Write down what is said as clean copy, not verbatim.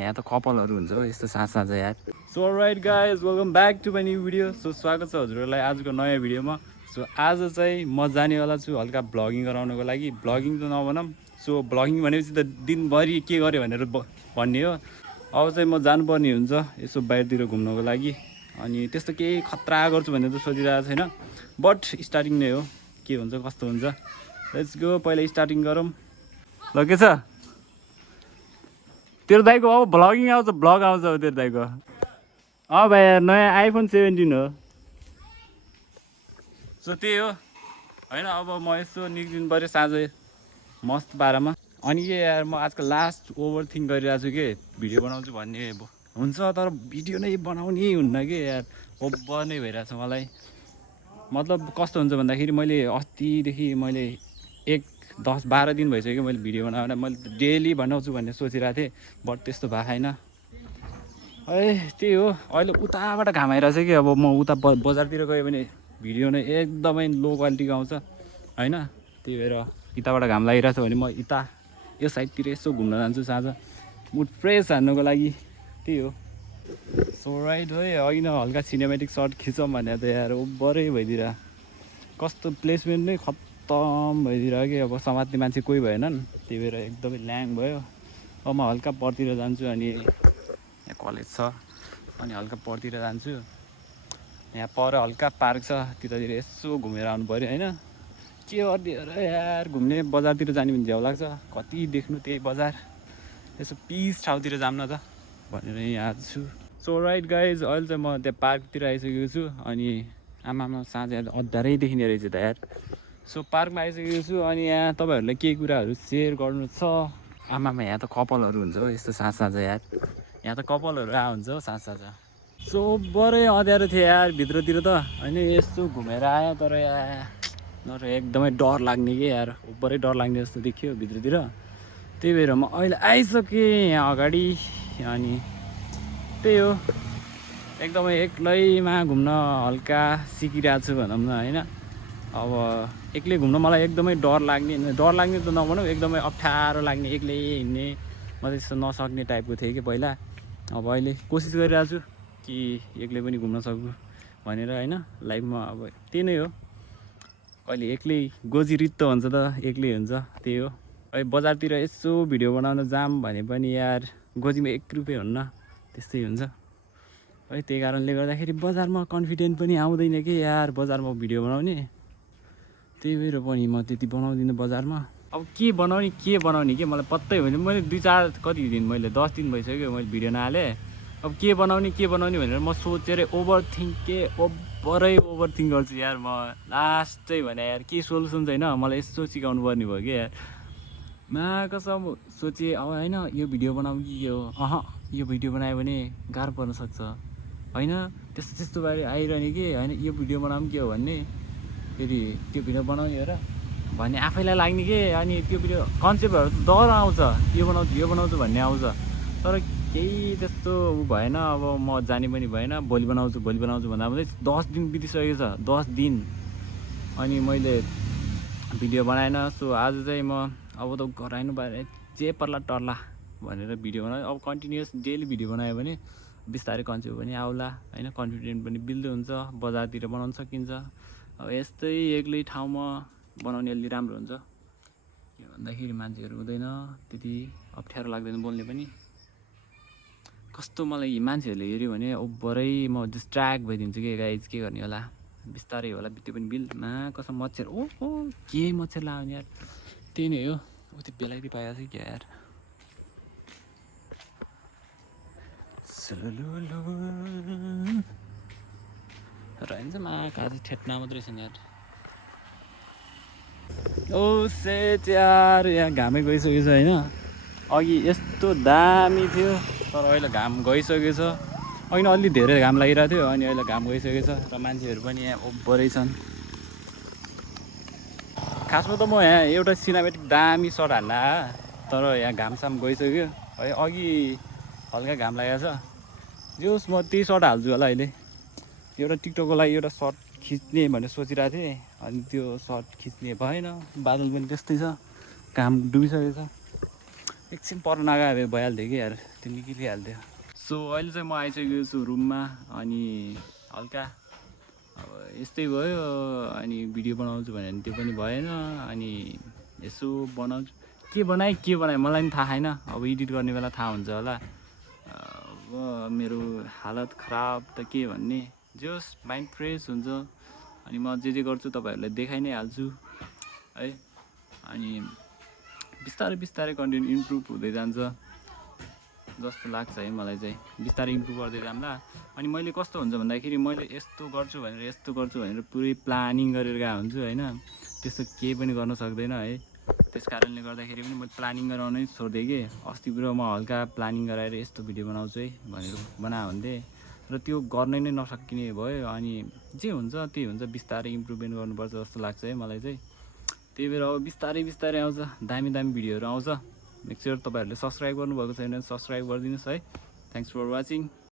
यहाँ त कपालहरू हुन्छ हो यस्तो साँझ यार। So right guys welcome back to my new video. सो स्वागत छ हजुरहरूलाई आजको नयाँ भिडियोमा। सो आज चाहिँ म जानेवाला छु हल्का भ्लगिङ गराउनको लागि। भ्लगिङ त नभनौँ, सो भ्लगिङ भनेपछि त दिनभरि के गरेँ भनेर भन्ने हो। अब चाहिँ म जानुपर्ने हुन्छ यसो बाहिरतिर घुम्नको लागि। अनि त्यस्तो केही खतरा गर्छु भन्ने त सोचिरहेको छैन, बट स्टार्टिङ नै हो, के हुन्छ कस्तो हुन्छ लेट्स गो। पहिला स्टार्टिङ गरौँ। ल के छ तेरो दाइको? अब भ्लगिङ आउँछ, भ्लग आउँछ अब तेरो दाइको। भाइ नयाँ आइफोन 17 हो। सो त्यही हो होइन। अब म यसो निस्किनु पऱ्यो साँझ मस्त पारामा। अनि के यार, म आजकल लास्ट ओभर थिङ्क गरिरहेको छु कि भिडियो बनाउँछु भन्ने हुन्छ, तर भिडियो नै बनाउने हुन्न कि यार। ओभर नै भइरहेछ मलाई। मतलब कस्तो हुन्छ भन्दाखेरि मैले अस्तिदेखि मैले 10-12 दिन भइसक्यो मैले भिडियो बनाएर। मैले डेली बनाउँछु भन्ने सोचिरहेको थिएँ, बट त्यस्तो भएको छैन। त्यही हो, अहिले उताबाट घाम आइरहेछ कि। अब म उता बजारतिर गयो भने भिडियो नै एकदमै लो क्वालिटीको आउँछ होइन। त्यही भएर यताबाट घाम लागिरहेछ भने म यो साइडतिर यसो घुम्न जान्छु साँझ मुड फ्रेस हान्नुको लागि। त्यही हो। सो राइट है, अघि न हल्का सिनेमेटिक सर्ट खिचौँ भने त यार ओभरै भइदिएर कस्तो प्लेसमेन्ट नै खत्तम भइदिएर कि। अब समात्ने मान्छे कोही भएनन्, त्यही भएर एकदमै ल्याङ भयो। अब म हल्का परतिर जान्छु। अनि यहाँ कलेज छ अनि हल्का परतिर जान्छु। यहाँ पर हल्का पार्क छ, त्यतातिर यसो घुमेर आउनु पऱ्यो होइन। के गर्ने र यार, घुम्ने बजारतिर जाने भने झ्याउ लाग्छ। कति देख्नु त्यही बजार, यसो पिस ठाउँतिर जाऊँ न त भनेर यहाँ आएको छु। सो राइट गाइज, अहिले चाहिँ म त्यहाँ पार्कतिर आइसकेको छु। अनि आमामा साँझ अँध्यारै देखिने रहेछ त यार। सो पार्कमा आइसकेको छु। अनि यहाँ तपाईँहरूलाई केही कुराहरू सेयर गर्नु छ। आमामा यहाँ त कपालहरू हुन्छ हो यस्तो साँझ यार। यहाँ त कपालहरू हुन्छ हो साँझ। सो बरै अँध्यारो थियो यार भित्रतिर त होइन। यसो घुमेर आयो, तर यार एकदमै डर लाग्ने कि यार, बरै डर लाग्ने जस्तो देखियो भित्रतिर। त्यही भएर म अहिले आइसकेँ यहाँ अगाडि। अनि त्यही हो, एकदमै एक्लैमा घुम्न हल्का सिकिरहेको छु भनौँ न होइन। अब एक्लै घुम्न मलाई एकदमै डर लाग्ने त नभनौँ, एकदमै अप्ठ्यारो लाग्ने एक्लै हिँड्ने। म त त्यस्तो नसक्ने टाइपको थिएँ कि पहिला। अब अहिले कोसिस गरिरहेको छु कि एक्लै पनि घुम्न सक्छु भनेर होइन लाइफमा। अब त्यही नै हो, कहिले एक्लै गोजी रित्तो हुन्छ त एक्लै हुन्छ। त्यही हो, अहिले बजारतिर यसो भिडियो बनाउन जाऊँ भने पनि यार गोजीमा 1 रुपियाँ हुन्न, त्यस्तै हुन्छ है। त्यही कारणले गर्दाखेरि बजारमा कन्फिडेन्ट पनि आउँदैन कि यार बजारमा भिडियो बनाउने। त्यही भएर पनि म त्यति बनाउँदिनँ बजारमा। अब के बनाउने कि मलाई पत्तै होइन। मैले 2-4 दिन मैले 10 दिन भइसक्यो मैले भिडियो नहालेँ। अब के बनाउने भनेर म सोचेर ओभरै ओभर थिङ्क गर्छु यार म। लास्टै भने यार के सोल्युसन छैन, मलाई यस्तो सिकाउनु पर्ने भयो कि यार। कसम सोचेँ अब होइन यो भिडियो बनाऊँ कि के हो। यो भिडियो बनायो भने गाह्रो पर्न सक्छ होइन। त्यस्तो बारे आइरहने कि होइन यो भिडियो बनाऊँ के हो भन्ने। फेरि त्यो भिडियो बनाउने हो र भन्ने आफैलाई लाग्ने कि। अनि त्यो भिडियो कन्सेप्टहरू डर आउँछ, यो बनाउँछु भन्ने आउँछ, तर केही त्यस्तो भएन। अब म जाने पनि भएन। भोलि बनाउँछु भन्दा पनि 10 दिन बितिसकेको छ, 10 दिन अनि मैले भिडियो बनाएन। सो आज चाहिँ म अब त गराइनु भएर जे पर्ला टर्ला भनेर भिडियो बनाएँ। अब कन्टिन्युस डेली भिडियो बनायो भने बिस्तारै कन्सेप्ट पनि आउला होइन, कन्फिडेन्ट पनि बिल्ड हुन्छ, बजारतिर बनाउन सकिन्छ। अब यस्तै एक्लै ठाउँमा बनाउने अलि राम्रो हुन्छ, के भन्दाखेरि मान्छेहरू हुँदैन, त्यति अप्ठ्यारो लाग्दैन बोल्ने पनि। कस्तो मलाई मान्छेहरूले हेऱ्यो भने ओभरै म डिस्ट्र्याक्ट भइदिन्छु कि गाइज, के गर्ने होला, बिस्तारै होला त्यो पनि बिलमा कसम मच्छर के मच्छर लाग्यो यार। त्यही नै हो, उति बेलायती पाएको छ क्या यार। रहन्छ काज ठेट्ना मात्रै छन् यार। सेट यार, यहाँ घामै गइसकेको छ होइन। अघि यस्तो दामी थियो, तर अहिले घाम गइसकेको छ। अघि न अलि धेरै घाम लागिरहेको थियो, अनि अहिले घाम गइसकेको छ र मान्छेहरू पनि यहाँ ओभरै छन्। खासमा त म यहाँ एउटा सिनेमेटिक दामी सर्ट हाल्न आयो, तर यहाँ घामसाम गइसक्यो है। अघि हल्का घाम लागेको छ, जोस् म त्यही सर्ट हाल्छु होला अहिले। एउटा टिकटकको लागि एउटा सर्ट खिच्ने भनेर सोचिरहेको थिएँ, अनि त्यो सर्ट खिच्ने भएन। बादल पनि त्यस्तै छ, घाम डुबिसकेको छ। एकछिन पर नगए भइहाल्थ्यो कि यार त्यो निक्लिहाल्थ्यो। सो अहिले चाहिँ म आइसकेको छु रुममा अनि हल्का अब यस्तै भयो अनि भिडियो बनाउँछु भने त्यो पनि भएन अनि यसो बनाउँछु के बनाएँ मलाई पनि थाहा छैन। अब एडिट गर्ने बेला थाहा हुन्छ होला। अब मेरो हालत खराब त के भन्ने जे होस् माइन्ड फ्रेस हुन्छ अनि म जे गर्छु तपाईँहरूलाई देखाइ नै हाल्छु है। अनि बिस्तारै बिस्तारै कन्टेन्ट इम्प्रुभ हुँदै जान्छ जस्तो लाग्छ है मलाई चाहिँ। बिस्तारै इम्प्रुभ गर्दै जाम्ला। अनि मैले कस्तो हुन्छ भन्दाखेरि मैले यस्तो गर्छु भनेर पुरै प्लानिङ गरेर गएको हुन्छु होइन, त्यस्तो केही पनि गर्न सक्दैन है। त्यस कारणले गर्दाखेरि पनि मैले प्लानिङ गराउनै छोडिदिएँ कि अस्ति पुरा म हल्का प्लानिङ गराएर यस्तो भिडियो बनाउँछु है भनेर बनायो हुन्थेँ र त्यो गर्न नै नसकिने भयो। अनि जे हुन्छ त्यही हुन्छ, बिस्तारै इम्प्रुभमेन्ट गर्नुपर्छ जस्तो लाग्छ है मलाई चाहिँ। त्यही भएर अब बिस्तारै बिस्तारै आउँछ, दामी दामी भिडियोहरू आउँछ। मेक स्योर तपाईँहरूले सब्सक्राइब गर्नुभएको छैन भने सब्सक्राइब गरिदिनुहोस् है। Thanks for watching.